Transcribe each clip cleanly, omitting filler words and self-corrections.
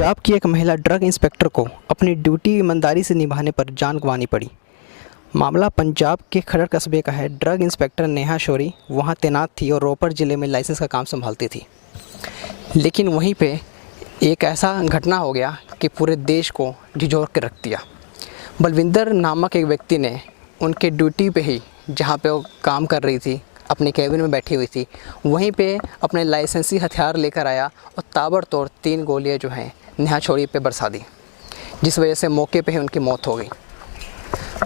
पंजाब की एक महिला ड्रग इंस्पेक्टर को अपनी ड्यूटी ईमानदारी से निभाने पर जान गंवानी पड़ी। मामला पंजाब के खरड़ कस्बे का है। ड्रग इंस्पेक्टर नेहा शौरी वहां तैनात थी और रोपड़ ज़िले में लाइसेंस का काम संभालती थी। लेकिन वहीं पे एक ऐसा घटना हो गया कि पूरे देश को झिझोर के रख दिया। बलविंदर नामक एक व्यक्ति ने उनके ड्यूटी पे ही, जहाँ पे वो काम कर रही थी, अपने कैबिन में बैठी हुई थी, वहीं पे अपने लाइसेंसी हथियार लेकर आया और ताबड़तोड़ 3 गोलियां जो हैं नेहा शौरी पे बरसा दी, जिस वजह से मौके पे ही उनकी मौत हो गई।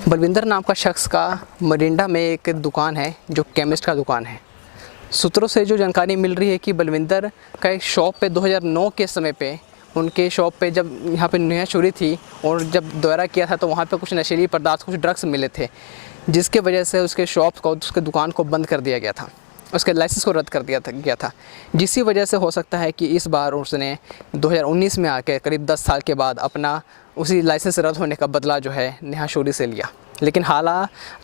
बलविंदर नाम का शख्स का मरिंडा में एक दुकान है जो केमिस्ट का दुकान है। सूत्रों से जो जानकारी मिल रही है कि बलविंदर का एक शॉप पे 2009 के समय पे, उनके शॉप पे जब यहाँ पे नेहा शौरी थी और जब दौरा किया था तो वहाँ पे कुछ नशीली पदार्थ, कुछ ड्रग्स मिले थे, जिसके वजह से उसके शॉप को, उसके दुकान को बंद कर दिया गया था, उसके लाइसेंस को रद्द कर दिया गया था। जिसकी वजह से हो सकता है कि इस बार उसने 2019 में आके करीब 10 साल के बाद अपना उसी लाइसेंस रद्द होने का बदला जो है नेहा शौरी से लिया। लेकिन हाल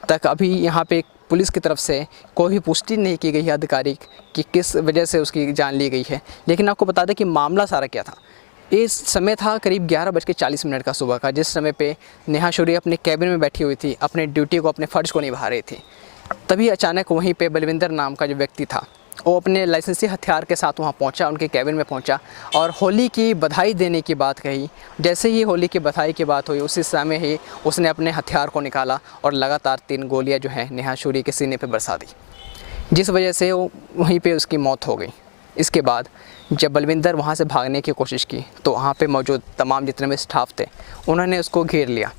तक अभी यहाँ पे पुलिस की तरफ से कोई भी पुष्टि नहीं की गई है आधिकारिक कि किस वजह से उसकी जान ली गई है। लेकिन आपको बता दें कि मामला सारा क्या था। इस समय था करीब 11:40 का सुबह का, जिस समय पे नेहा शौरी अपने कैबिन में बैठी हुई थी, अपने ड्यूटी को, अपने फ़र्ज़ को निभा रही थी। तभी अचानक वहीं पे बलविंदर नाम का जो व्यक्ति था वो अपने लाइसेंसी हथियार के साथ वहाँ पहुँचा, उनके कैबिन में पहुँचा और होली की बधाई देने की बात कही। जैसे ही होली की बधाई की बात हुई, उसी समय ही उसने अपने हथियार को निकाला और लगातार 3 गोलियाँ जो हैं नेहा शौरी के सीने पर बरसा दी, जिस वजह से वो वहीं पर उसकी मौत हो गई। इसके बाद जब बलविंदर वहाँ से भागने की कोशिश की तो वहाँ पे मौजूद तमाम जितने भी स्टाफ थे उन्होंने उसको घेर लिया।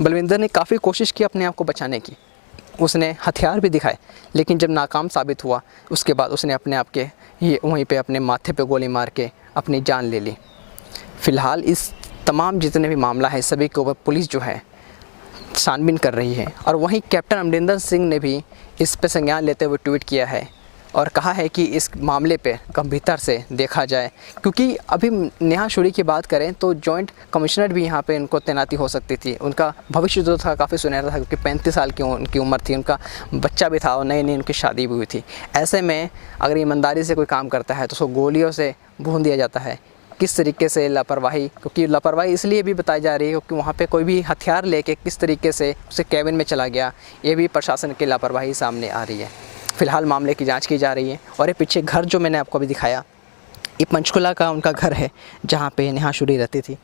बलविंदर ने काफ़ी कोशिश की अपने आप को बचाने की, उसने हथियार भी दिखाए, लेकिन जब नाकाम साबित हुआ उसके बाद उसने अपने आप के ये वहीं पे अपने माथे पे गोली मार के अपनी जान ले ली। फ़िलहाल इस तमाम जितने भी मामला है सभी के ऊपर पुलिस जो है छानबीन कर रही है। और वहीं कैप्टन अमरिंदर सिंह ने भी इस पर संज्ञान लेते हुए ट्वीट किया है और कहा है कि इस मामले पे गंभीरता से देखा जाए, क्योंकि अभी नेहा शौरी की बात करें तो जॉइंट कमिश्नर भी यहाँ पे उनको तैनाती हो सकती थी। उनका भविष्य जो था काफ़ी सुनहरा था, क्योंकि 35 साल की उनकी उम्र थी, उनका बच्चा भी था और नई उनकी शादी भी हुई थी। ऐसे में अगर ईमानदारी से कोई काम करता है तो उसको गोलियों से भून दिया जाता है। किस तरीके से लापरवाही, क्योंकि लापरवाही इसलिए भी बताई जा रही है क्योंकि वहाँ पे कोई भी हथियार लेके किस तरीके से उसे कैबिन में चला गया, ये भी प्रशासन की लापरवाही सामने आ रही है। फ़िलहाल मामले की जांच की जा रही है। और ये पीछे घर जो मैंने आपको अभी दिखाया, ये पंचकुला का उनका घर है जहाँ पे नेहा शौरी रहती थी।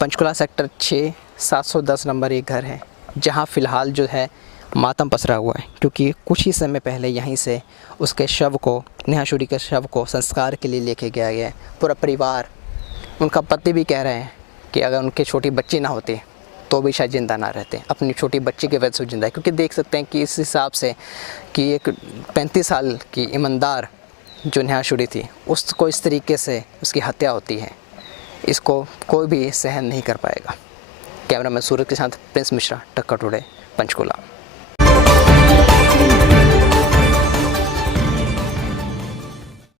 पंचकुला सेक्टर 6 710 नंबर एक घर है, जहाँ फ़िलहाल जो है मातम पसरा हुआ है, क्योंकि कुछ ही समय पहले यहीं से उसके शव को, नेहा शौरी के शव को संस्कार के लिए लेके गया गया है। पूरा परिवार, उनका पति भी कह रहे हैं कि अगर उनकी छोटी बच्ची ना होती तो भी शायद ज़िंदा ना रहते। अपनी छोटी बच्ची की वजह से ज़िंदा है, क्योंकि देख सकते हैं कि इस हिसाब से कि एक 35 साल की ईमानदार जो नेहा शौरी थी, उसको इस तरीके से उसकी हत्या होती है, इसको कोई भी सहन नहीं कर पाएगा। कैमरामैन सूरज के साथ प्रिंस मिश्रा, टक्कर टुडे, पंचकुला।